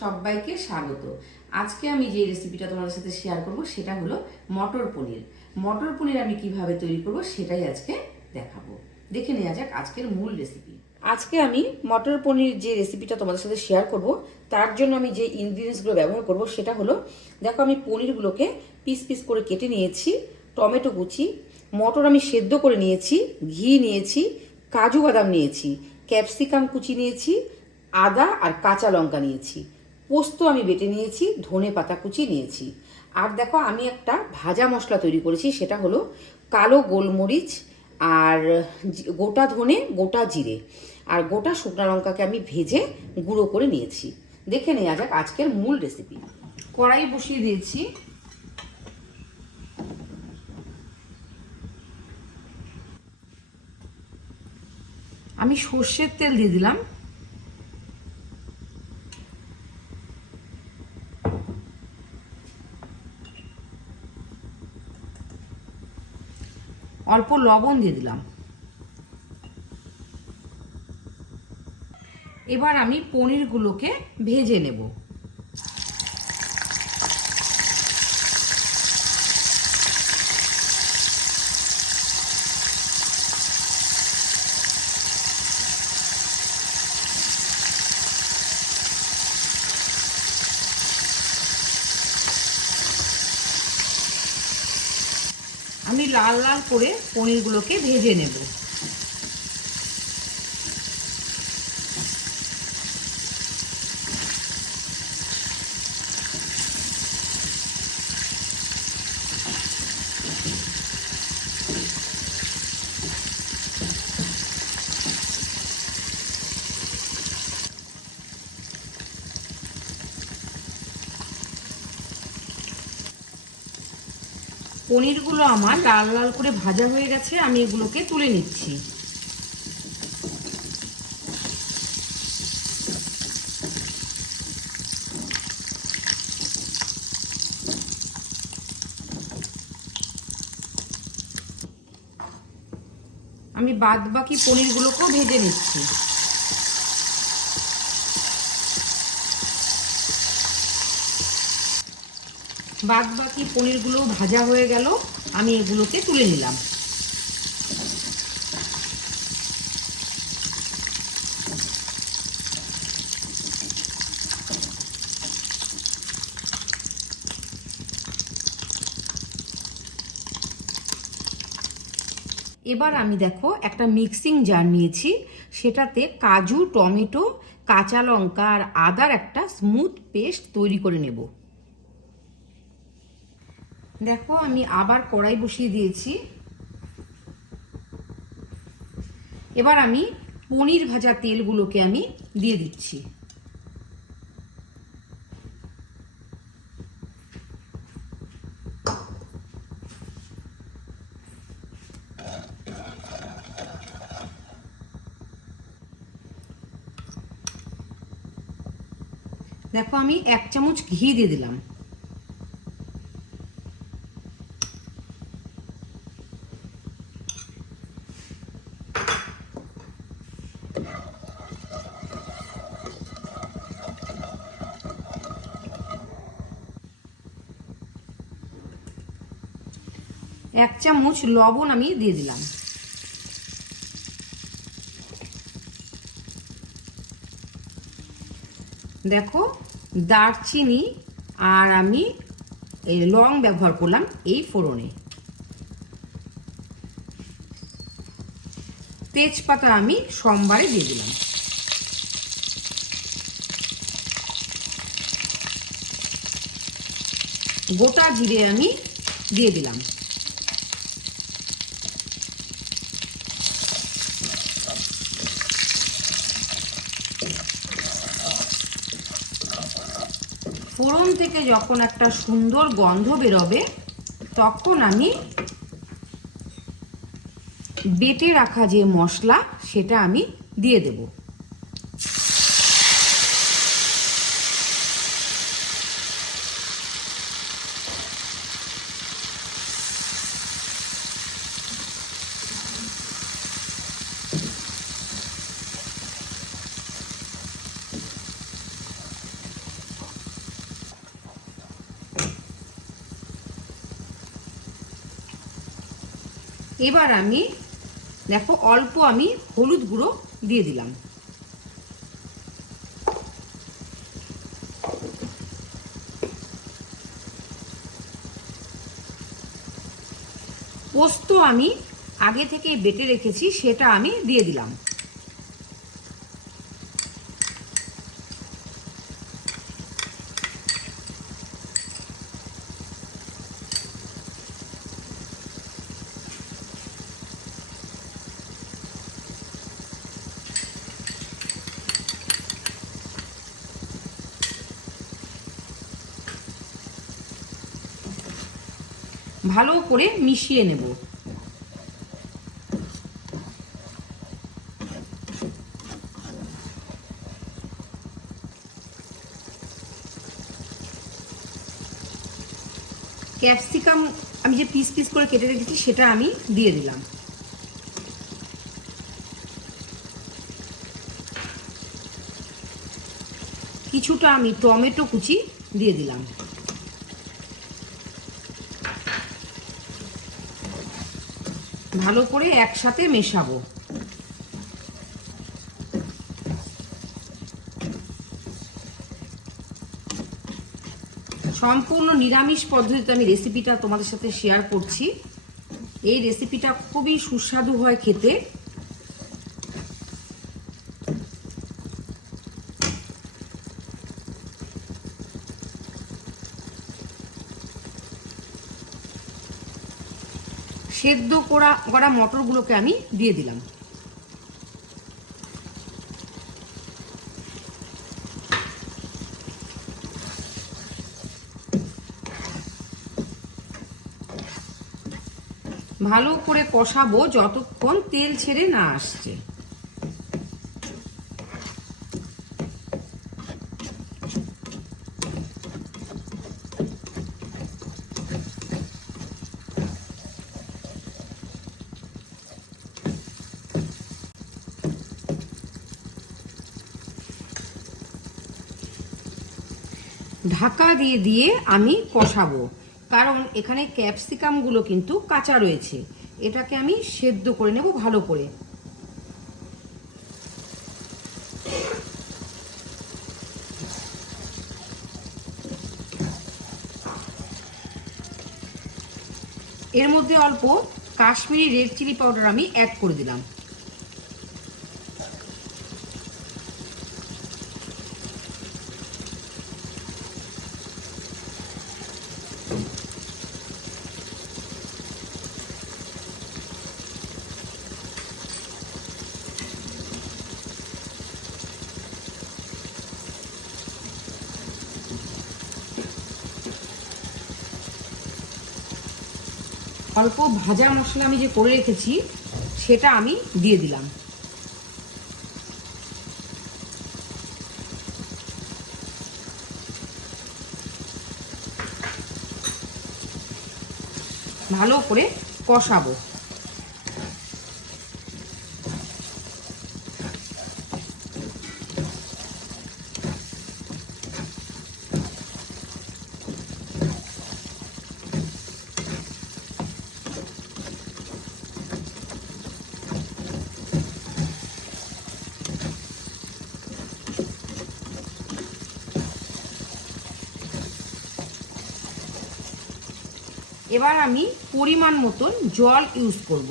সবাইকে স্বাগত। আজকে আমি যে রেসিপিটা তোমাদের সাথে শেয়ার করব সেটা হলো মটর পনির। মটর পনির আমি কিভাবে তৈরি করব সেটাই আজকে দেখাবো। দেখে নেওয়া যাক আজকের মূল রেসিপি। আজকে আমি মটর পনির যে রেসিপিটা তোমাদের সাথে শেয়ার করব তার জন্য আমি যে ইনগ্রিডিয়েন্টসগুলো ব্যবহার করব সেটা হলো, দেখো আমি পনিরগুলোকে পিস পিস করে কেটে নিয়েছি, টমেটো কুচি, মটর আমি সেদ্ধ করে নিয়েছি, ঘি নিয়েছি, কাজু বাদাম নিয়েছি, ক্যাপসিকাম কুচি নিয়েছি, আদা আর কাঁচা লঙ্কা নিয়েছি, পোস্ত আমি বেটে নিয়েছি, ধনে পাতা কুচি নিয়েছি। আর দেখো আমি একটা ভাজা মশলা তৈরি করেছি, সেটা হলো কালো গোলমরিচ আর গোটা ধনে, গোটা জিরে আর গোটা শুকনো লঙ্কাকে আমি ভেজে গুঁড়ো করে নিয়েছি। দেখে নেওয়া যাক আজকের মূল রেসিপি। কড়াই বসিয়ে দিয়েছি, আমি সর্ষের তেল দিয়ে দিলাম। অল্প লবণ দিয়ে দিলাম। এবার আমি পনিরগুলোকে ভেজে নেব। আমি লাল লাল করে পনিরগুলোকে ভেজে নেব। পনিরগুলো আমার লাল লাল করে ভাজা হয়ে গেছে, আমি এগুলোকে তুলে নিচ্ছি। আমি বাদ বাকি পনিরগুলোকেও ভেজে নিচ্ছি। বাদ বাকি পনিরগুলো ভাজা হয়ে গেল, আমি এগুলোকে তুলে নিলাম। এবার আমি দেখো একটা মিক্সিং জার নিয়েছি, সেটাতে কাজু, টমেটো, কাঁচা লঙ্কা আর আদার একটা স্মুথ পেস্ট তৈরি করে নেব। দেখো আমি আবার কড়াই বসিয়ে দিয়েছি। এবার আমি পনির ভাজা তেলগুলোকে আমি দিয়ে দিচ্ছি। দেখো আমি 1 চামচ ঘি দিয়ে দিলাম। এক চামচ লবণ আমি দিয়ে দিলাম। দেখো দারচিনি আর আমি লং ব্যবহার করলাম এই ফোড়নে। তেজপাতা আমি সোমবারে দিয়ে দিলাম। গোটা জিরে আমি দিয়ে দিলাম। ফোড়ন থেকে যখন একটা সুন্দর গন্ধ বেরোবে তখন আমি বেটে রাখা যে মশলা সেটা আমি দিয়ে দেব। এবার আমি দেখো অল্প আমি হলুদ গুঁড়ো দিয়ে দিলাম। পোস্ত আমি আগে থেকে বেটে রেখেছি, সেটা আমি দিয়ে দিলাম। ভালো করে মিশিয়ে নেব। ক্যাপসিকাম আমি যে পিস পিস করে কেটে রেখেছি সেটা আমি দিয়ে দিলাম। কিছুটা আমি টমেটো কুচি দিয়ে দিলাম। ভালো করে একসাথে মেশাবো। সম্পূর্ণ নিরামিষ পদ্ধতিতে আমি রেসিপিটা তোমাদের সাথে শেয়ার করছি। এই রেসিপিটা খুবই সুস্বাদু হয় খেতে। সেদ্ধ করা মটরগুলোকে আমি দিয়ে দিলাম। ভালো করে কষাবো যতক্ষণ তেল ছেড়ে না আসছে। ঢাকা দিয়ে দিয়ে আমি কষাবো, কারণ এখানে ক্যাপসিকামগুলো কিন্তু কাঁচা রয়েছে। এটাকে আমি সেদ্ধ করে নেব ভালো করে। এর মধ্যে অল্প কাশ্মীরি রেড চিলি পাউডার আমি অ্যাড করে দিলাম। অল্প ভাজা মশলা আমি যে করে রেখেছি সেটা আমি দিয়ে দিলাম। ভালো করে কষাবো। এবার আমি পরিমাণ মতন জল ইউজ করব।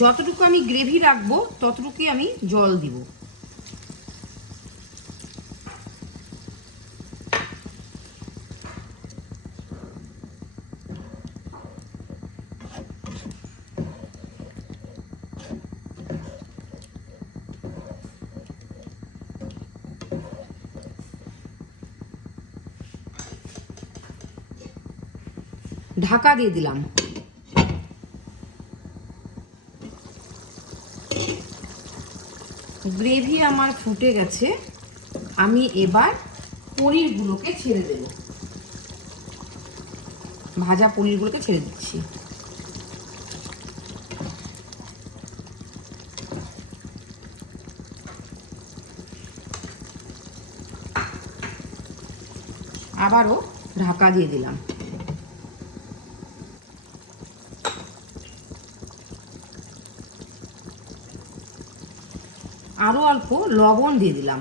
যতটুকু আমি গ্রেভি রাখবো ততটুকুই আমি জল দিব। ঢাকা দিয়ে দিলাম। গ্রেভি আমার ফুটে গেছে, আমি এবার পনিরগুলোকে ছেড়ে দেব। ভাজা পনিরগুলোকে ছেড়ে দিচ্ছি। আবারও ঢাকা দিয়ে দিলাম। আরও অল্প লবণ দিয়ে দিলাম।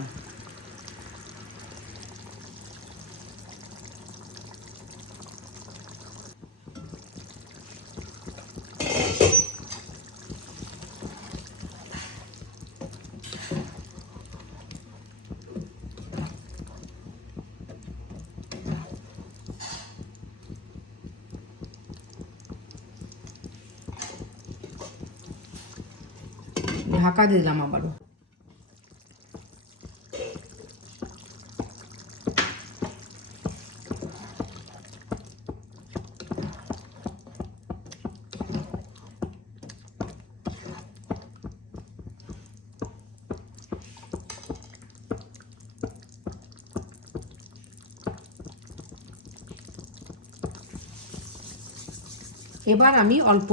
ঢাকা দিয়ে দিলাম আবারও। এবার আমি অল্প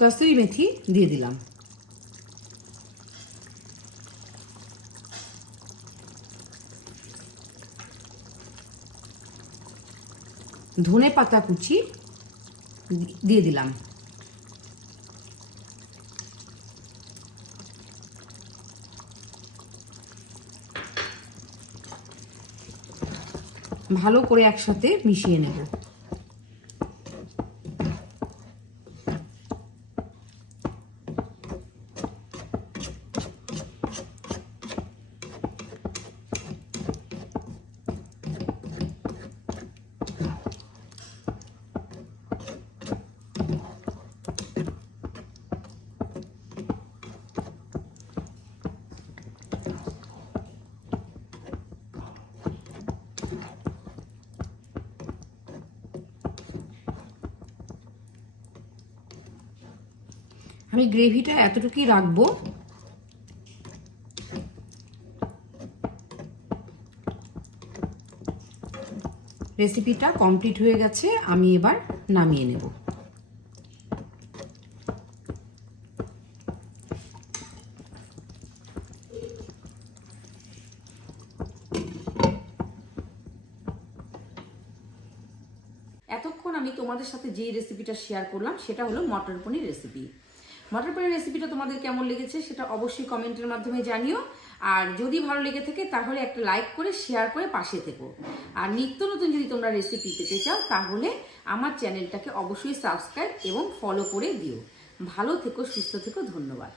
কসুরি মেথি দিয়ে দিলাম। ধনে পাতা কুচি দিয়ে দিলাম। ভালো করে একসাথে মিশিয়ে নেব। আমি গ্রেভিটা এতটুকুই রাখবো। রেসিপিটা কমপ্লিট হয়ে গেছে, আমি এবার নামিয়ে নেব। এতক্ষণ আমি তোমাদের সাথে যে রেসিপিটা শেয়ার করলাম সেটা হলো মটর পনির রেসিপি। মটর পনির রেসিপিটা তোমাদের কেমন লেগেছে সেটা অবশ্যই কমেন্টের মাধ্যমে জানিও। আর যদি ভালো লেগে থাকে তাহলে একটা লাইক করে শেয়ার করে পাশে থেকো। আর নিত্য নতুন যদি তোমরা রেসিপি পেতে চাও তাহলে আমার চ্যানেলটাকে অবশ্যই সাবস্ক্রাইব এবং ফলো করে দিও। ভালো থেকো, সুস্থ থেকো, ধন্যবাদ।